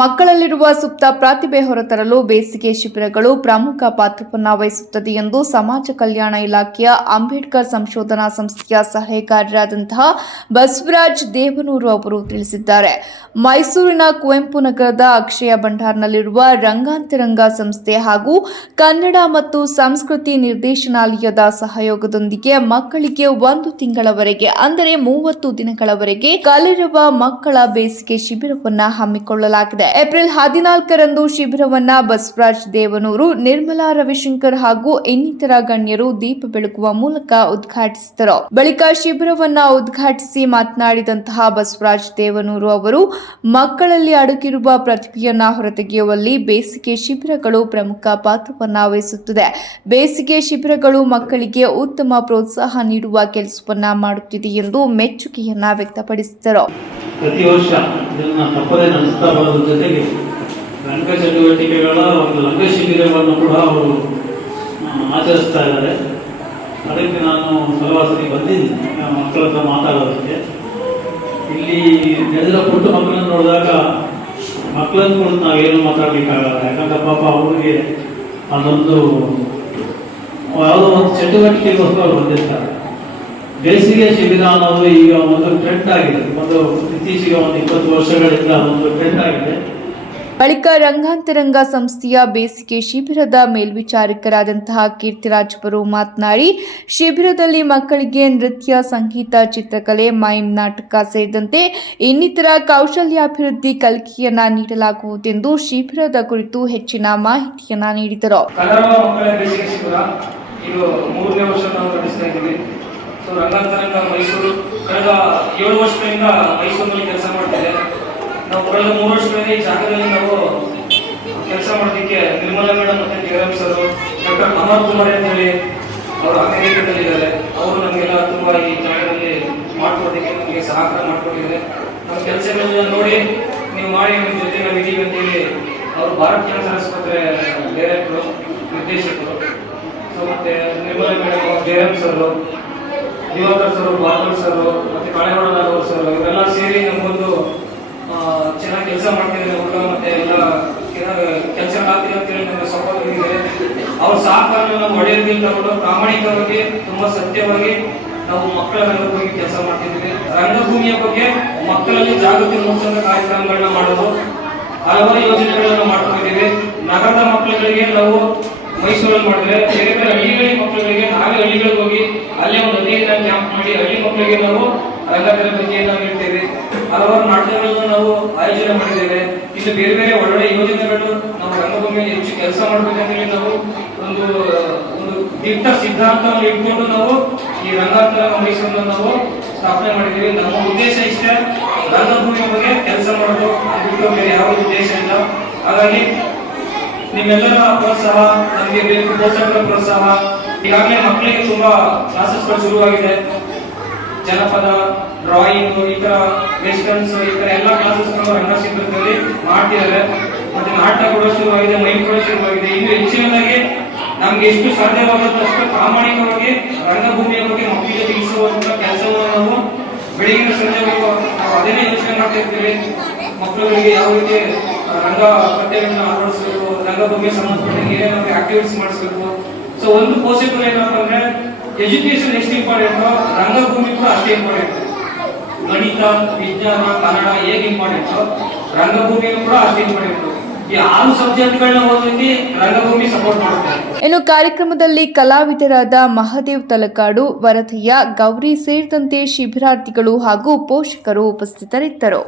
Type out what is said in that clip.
ಮಕ್ಕಳಲ್ಲಿರುವ ಸುಪ್ತ ಪ್ರತಿಭೆ ಹೊರತರಲು ಬೇಸಿಗೆ ಶಿಬಿರಗಳು ಪ್ರಮುಖ ಪಾತ್ರವನ್ನು ವಹಿಸುತ್ತದೆ ಎಂದು ಸಮಾಜ ಕಲ್ಯಾಣ ಇಲಾಖೆಯ ಅಂಬೇಡ್ಕರ್ ಸಂಶೋಧನಾ ಸಂಸ್ಥೆಯ ಸಹಾಯಕಾರಿಯಾದಂತಹ ಬಸವರಾಜ್ ದೇವನೂರು ಅವರು ತಿಳಿಸಿದ್ದಾರೆ. ಮೈಸೂರಿನ ಕುವೆಂಪು ನಗರದ ಅಕ್ಷಯ ಭಂಡಾರ್ನಲ್ಲಿರುವ ರಂಗಾಂತರಂಗ ಸಂಸ್ಥೆ ಹಾಗೂ ಕನ್ನಡ ಮತ್ತು ಸಂಸ್ಕೃತಿ ನಿರ್ದೇಶನಾಲಯದ ಸಹಯೋಗದೊಂದಿಗೆ ಮಕ್ಕಳಿಗೆ ಒಂದು ತಿಂಗಳವರೆಗೆ, ಅಂದರೆ ಮೂವತ್ತು ದಿನಗಳವರೆಗೆ ಕಲಿರುವ ಮಕ್ಕಳ ಬೇಸಿಗೆ ಶಿಬಿರವನ್ನು ಹಮ್ಮಿಕೊಳ್ಳಲಾಗಿದೆ. ಏಪ್ರಿಲ್ ಹದಿನಾಲ್ಕರಂದು ಶಿಬಿರವನ್ನ ಬಸವರಾಜ್ ದೇವನೂರು, ನಿರ್ಮಲಾ ರವಿಶಂಕರ್ ಹಾಗೂ ಇನ್ನಿತರ ಗಣ್ಯರು ದೀಪ ಬೆಳಗುವ ಮೂಲಕ ಉದ್ಘಾಟಿಸಿದರು. ಬಳಿಕ ಶಿಬಿರವನ್ನ ಉದ್ಘಾಟಿಸಿ ಮಾತನಾಡಿದಂತಹ ಬಸವರಾಜ್ ದೇವನೂರು ಅವರು, ಮಕ್ಕಳಲ್ಲಿ ಅಡಗಿರುವ ಪ್ರತಿಭೆಯನ್ನ ಹೊರತೆಗೆಯುವಲ್ಲಿ ಬೇಸಿಗೆ ಶಿಬಿರಗಳು ಪ್ರಮುಖ ಪಾತ್ರವನ್ನ ವಹಿಸುತ್ತದೆ. ಬೇಸಿಗೆ ಶಿಬಿರಗಳು ಮಕ್ಕಳಿಗೆ ಉತ್ತಮ ಪ್ರೋತ್ಸಾಹ ನೀಡುವ ಕೆಲಸವನ್ನ ಮಾಡುತ್ತಿದೆ ಎಂದು ಮೆಚ್ಚುಗೆಯನ್ನ ವ್ಯಕ್ತಪಡಿಸಿದರು. ಪ್ರತಿ ವರ್ಷ ಇದನ್ನ ತಪ್ಪದೇ ನಡೆಸ್ತಾ ಬರೋದ್ರ ಜೊತೆಗೆ ರಂಗ ಚಟುವಟಿಕೆಗಳ ಒಂದು ರಂಗ ಶಿಬಿರವನ್ನು ಕೂಡ ಅವರು ಆಚರಿಸ್ತಾ ಇದ್ದಾರೆ. ಅದಕ್ಕೆ ನಾನು ಸಲವಾಸನೆ ಬಂದಿದ್ದೀನಿ. ಮಕ್ಕಳ ಹತ್ರ ಮಾತಾಡೋದಕ್ಕೆ. ಇಲ್ಲಿ ನೆಲದ ಪುಟ್ಟ ಮಕ್ಕಳನ್ನು ನೋಡಿದಾಗ ಮಕ್ಕಳನ್ನು ಕೂಡ ನಾವೇನು ಮಾತಾಡ್ಲಿಕ್ಕಾಗಲ್ಲ. ಯಾಕಂದ್ರೆ ಪಾಪ ಅವ್ರಿಗೆ ಅದೊಂದು, ಯಾವುದೋ ಒಂದು ಚಟುವಟಿಕೆಗೋಸ್ಕರ ಬಂದಿರ್ತಾರೆ. ಬೇಸಿಗೆ ಶಿಬಿರ ಅನ್ನೋದು ಈಗ ಒಂದು ಟ್ರೆಂಡ್ ಆಗಿದೆ. ಒಂದು ಇತ್ತೀಚೆಗೆ ಒಂದು ಇಪ್ಪತ್ತು ವರ್ಷಗಳಿಂದ ಒಂದು ಟ್ರೆಂಡ್ ಆಗಿದೆ. ಬಳಿಕ ರಂಗಾಂತರಂಗ ಸಂಸ್ಥೆಯ ಬೇಸಿಗೆ ಶಿಬಿರದ ಮೇಲ್ವಿಚಾರಕರಾದಂತಹ ಕೀರ್ತಿರಾಜ್ ಅವರು ಮಾತನಾಡಿ ಶಿಬಿರದಲ್ಲಿ ಮಕ್ಕಳಿಗೆ ನೃತ್ಯ ಸಂಗೀತ ಚಿತ್ರಕಲೆ ಮೈಮ್ ನಾಟಕ ಸೇರಿದಂತೆ ಇನ್ನಿತರ ಕೌಶಲ್ಯಾಭಿವೃದ್ಧಿ ಕಲಿಕೆಯನ್ನ ನೀಡಲಾಗುವುದೆಂದು ಶಿಬಿರದ ಕುರಿತು ಹೆಚ್ಚಿನ ಮಾಹಿತಿಯನ್ನ ನೀಡಿದರು. ಸೊ ರಂಗಾಂತರಂಗ ಮೈಸೂರು, ಕಳೆದ ಏಳು ವರ್ಷಗಳಿಂದ ಮೈಸೂರಿನಲ್ಲಿ ಕೆಲಸ ಮಾಡ್ತಿದೆ. ನಾವು ಕಳೆದ ಮೂರು ವರ್ಷಗಳಿಂದ ಈ ಜಾಗದಲ್ಲಿ ನಾವು ಕೆಲಸ ಮಾಡೋದಕ್ಕೆ ನಿರ್ಮಲಾ ಮೇಡಮ್ ಮತ್ತೆ ಜಯರಾಮ್ ಸರ್, ಡಾಕ್ಟರ್ ಅಮರ್ ಕುಮಾರ್ ಅಂತ ಹೇಳಿ ಅವರು ಅಮೆರಿಕದಲ್ಲಿದ್ದಾರೆ. ಅವರು ನಮಗೆಲ್ಲ ತುಂಬಾ ಈ ಜಾಗದಲ್ಲಿ ಮಾಡ್ಕೊಡೋದಕ್ಕೆ ನಮಗೆ ಸಹಕಾರ ಮಾಡ್ಕೊಟ್ಟಿದ್ದಾರೆ. ನಮ್ಮ ಕೆಲಸಗಳನ್ನ ನೋಡಿ ನೀವು ಮಾಡಿ ನಿಮ್ಮ ಜೊತೆ ನಾವು ಇದೀವಿ ಅಂತೇಳಿ ಅವರು ಭಾರತ್ ಕ್ಯಾನ್ಸರ್ ಆಸ್ಪತ್ರೆ ಡೈರೆಕ್ಟರು, ನಿರ್ದೇಶಕರು. ಸೊ ಮತ್ತೆ Nirmala madam Jayaram sir Diwakar sir, Balkar sir, ಮತ್ತೆ ಕಾಳೇಗೌಡ ಸರ್ ಇವರೆಲ್ಲ ಸೇರಿ ನಮಗೊಂದು ಚೆನ್ನಾಗಿ ಕೆಲಸ ಮಾಡ್ತೀವಿ ಹುಡುಗ ಮತ್ತೆ ಎಲ್ಲ ಕೆಲಸ ಆಗ್ತೀವಿ ಅಂತ ಹೇಳಿ ನಮಗೆ ಸಪೋರ್ಟ್ ಇದೆ ಅವ್ರ ಸಹಕಾರ ನಾವು ತಗೊಂಡು ಪ್ರಾಮಾಣಿಕವಾಗಿ, ತುಂಬಾ ಸತ್ಯವಾಗಿ ನಾವು ಮಕ್ಕಳ ರಂಗಭೂಮಿ ಕೆಲಸ ಮಾಡ್ತಿದ್ದೀವಿ. ರಂಗಭೂಮಿಯ ಬಗ್ಗೆ ಮಕ್ಕಳಲ್ಲಿ ಜಾಗೃತಿ ಮೂಡಿಸುವ ಕಾರ್ಯಕ್ರಮಗಳನ್ನ ಮಾಡೋದು, ಹಲವಾರು ಯೋಜನೆಗಳನ್ನ ಮಾಡ್ಕೊಂಡಿದ್ದೀವಿ. ನಗರದ ಮಕ್ಕಳಿಗೆ ನಾವು ಮೈಸೂರಲ್ಲಿ ಮಾಡಿದ್ರೆ ಬೇರೆ ಬೇರೆ ಹಳ್ಳಿಗಳಿಗೆ ಮಕ್ಕಳುಗಳಿಗೆ ನಾವೇ ಹಳ್ಳಿಗಳಿಗೆ ಹೋಗಿ ಅಲ್ಲೇ ಒಂದು ದಿನ ಕ್ಯಾಂಪ್ ಮಾಡಿ ಹಳ್ಳಿ ಮಕ್ಕಳಿಗೆ ನಾವು ರಂಗಕಲೆ ನಾವು ನೀಡ್ತೇವೆ. ಹಲವಾರು ನಾಟಕಗಳನ್ನು ನಾವು ಆಯೋಜನೆ ಮಾಡಿದ್ದೇವೆ. ಇನ್ನು ಬೇರೆ ಬೇರೆ ಒಳ್ಳೊಳ್ಳೆ ಯೋಜನೆಗಳು ನಾವು ರಂಗಭೂಮಿಯಲ್ಲಿ ಹೆಚ್ಚು ಕೆಲಸ ಮಾಡಬೇಕಂತೇಳಿ ನಾವು ಒಂದು ಒಂದು ದಿಟ್ಟ ಸಿದ್ಧಾಂತವನ್ನು ಇಟ್ಕೊಂಡು ನಾವು ಈ ರಂಗಾಂತರ ಮೈಸೂರನ್ನ ನಾವು ಸ್ಥಾಪನೆ ಮಾಡಿದ್ದೀವಿ. ನಮ್ಮ ಉದ್ದೇಶ ಇಷ್ಟೇ. ರಂಗಭೂಮಿಯ ಬಗ್ಗೆ ಕೆಲಸ ಮಾಡೋದು. ಬಿಟ್ಟು ಬೇರೆ ಯಾವ ಉದ್ದೇಶ ಇಲ್ಲ. ಹಾಗಾಗಿ ನಿಮ್ಮೆಲ್ಲರ ಪ್ರೋತ್ಸಾಹ, ನಮಗೆ ಬೇಕು, ಪೋಷಕರ ಪ್ರೋತ್ಸಾಹ. ಈಗಾಗಲೇ ಮಕ್ಕಳಿಗೆ ತುಂಬಾ ಕ್ಲಾಸಸ್ಗಳು ಶುರುವಾಗಿದೆ. ಜನಪದ ಡ್ರಾಯಿಂಗ್ ಈ ತರ ವೆಸ್ಟರ್ನ್ಸ್ ಈ ತರ ಎಲ್ಲ ಕ್ಲಾಸಸ್ಗಳು ರಂಗಶಿಬಿರದಲ್ಲಿ ಮಾಡ್ತಿದ್ದಾರೆ. ಮತ್ತೆ ನಾಟಕ ಕೂಡ ಶುರುವಾಗಿದೆ ಮೈಂಡ್ ಕೂಡ ಶುರುವಾಗಿದೆ. ಇನ್ನು ಹೆಚ್ಚಿನದಾಗಿ ನಮ್ಗೆ ಎಷ್ಟು ಸಾಧ್ಯವಾಗುತ್ತೋ ಅಷ್ಟು ಪ್ರಾಮಾಣಿಕವಾಗಿ ರಂಗಭೂಮಿಯ ಬಗ್ಗೆ ಮಕ್ಕಳಿಗೆ ತಿಳಿಸುವಂತ ಕೆಲಸವನ್ನು ನಾವು ಬೆಳಿಗಿನ ಸಂಜೆವರೆಗೂ ನಾವು ಅದನ್ನೇ ಯೋಚನೆ ಮಾಡ್ತಾ ಇರ್ತೀವಿ. ಮಕ್ಕಳುಗಳಿಗೆ ಯಾವ ರೀತಿ ರಂಗ ಪಠ್ಯಗಳನ್ನ ಅಳವಡಿಸಬೇಕು ರಂಗಭೂಮಿಗೆ ಸಂಬಂಧಪಟ್ಟಂಗೆ ಏನೇನು ಆಕ್ಟಿವಿಟೀಸ್ ಮಾಡಿಸ್ಬೇಕು. ಸೊ ಒಂದು ಪೋಷಕರು ಏನಪ್ಪ ಅಂದ್ರೆ ಎಜುಕೇಶನ್ ಎಷ್ಟು ಇಂಪಾರ್ಟೆಂಟ್ ರಂಗಭೂಮಿ ಕೂಡ ಅಷ್ಟೇ ಇಂಪಾರ್ಟೆಂಟ್ ಗಣಿತ, ವಿಜ್ಞಾನ, ಕನ್ನಡ ಹೇಗೆ ಇಂಪಾರ್ಟೆಂಟ್ ರಂಗಭೂಮಿಯನ್ನು ಕೂಡ ಅಷ್ಟೇ ಇಂಪಾರ್ಟೆಂಟ್ ಇನ್ನು ಕಾರ್ಯಕ್ರಮದಲ್ಲಿ ಕಲಾವಿದರಾದ ಮಹದೇವ್ ತಲಕಾಡು ವರದಿಯ ಗೌರಿ ಸೇರಿದಂತೆ ಶಿಬಿರಾರ್ಥಿಗಳು ಹಾಗೂ ಪೋಷಕರು ಉಪಸ್ಥಿತರಿದ್ದರು.